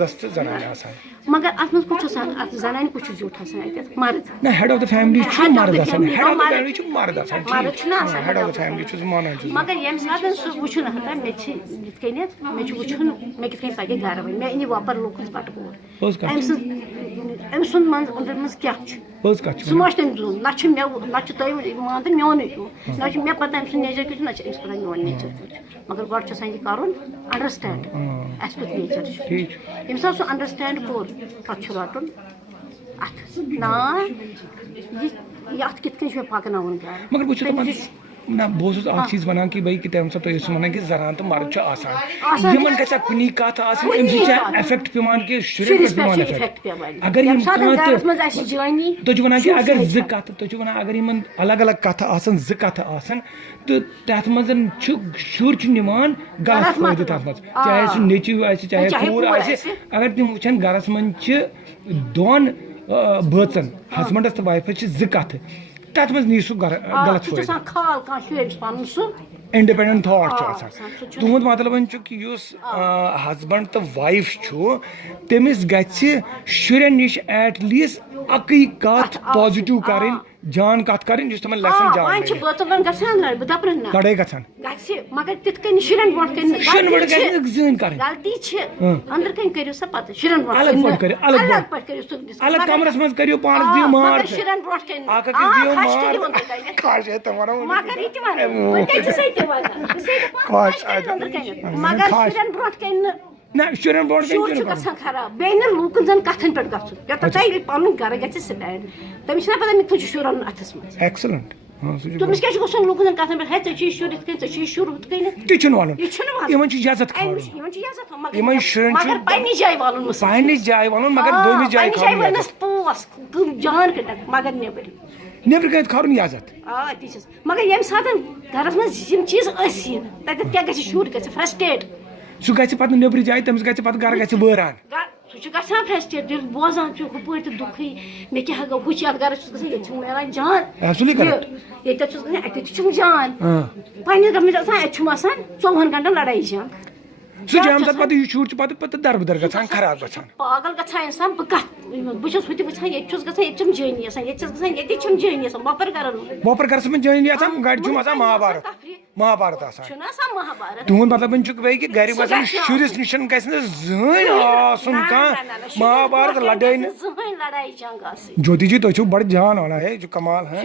Just जनान आसान मगर अत मज कुछ जनान कुछ झूठ आसान मर्द ना हेड ऑफ द फैमिली मर्द आसान हेड ऑफ द फैमिली मर्द आसान मर्द हेड ऑफ द फैमिली मानन मगर यम सात सह वुन हता मे मे वुन मे कित पगे घर वन मे इन वपर लोकस बट गोर अम सुन मन अंदर मज क्या सह मा तम जुन ना तुम मान मोन ना मे पता अम नेचर क्यों ना पता मोन नेचर मगर गो यह कर अंडरस्टैंड अस कुछ नेचर ये सह अंडरस्टैंड कोर पे रटन अत ना ये कित पकन मगर ना बहुत चीज वन कि भाई तम सा वन कि जनान तो मर्द आसान ग कुनी कत एफेक्ट पेवान कि शुरन एफेक्ट अगर तुम वन कि अगर तुम वन अगर इन अलग अलग कथ जि कथ तो तथ मज शुर निमान गलत फायदे तथ मज चाहे सह नेच्यू चाहे कोर अगर तुम वुचन गरस मज दोन बचन हस्बैंडस तो वाइफस जि कथ तथ मज नी सह गलत फायदे इंडिपेंडेंट थॉट तुहद मतलब कि हस्बैंड तो वाइफ तमिस गुरन नश एटलीस्ट अकई कथ पॉजिटिव कर जान कथ कर तुम लेसन जान लड़ाई गसान मगर तिथ शुरन गलती अंदर कन करो सा पता शुरन अलग कमरस मज करो पान दियो मार शुरन ना शुरन ब्रोट खराब बे लूकन जन कथन पे गु पन गर ग स्टैंड तमिस पता मे थो शुरन अथस मज एक्सलेंट तुमस क्या गो लूकन जन कथन पे है चे शुर इत शुर हुत कन वन इजाजत मगर पन्नी जाय वालन मगर दोमी जाय पोस जान कटक मगर नेबर नेबर कत खर इजाजत मगर ये सात घर मज चीज तत क्या शुर ग फ्रस्ट्रेट सह ग नेबर जाए तमिस ग गर ग बहरान सह फ्रस्ट्रेट ये बोजान हुप दुख मे क्या गो हु गर मिलान जान ये जान पे गम 24 घंटन लड़ाई जंग सह जाम पे शुर पे दरबदर ग खराब ग पागल ग इंसान बह बहुत वुचान ये जानी ये जानी वपर गरस में जानी गाड़ी महाभारत तुहद मतलब भाई कि गर शुरस निश गन महाभारत लड़ाई लड़ाई जंग ज्योति जी तुम बड़ जान वाला है जो कमाल है।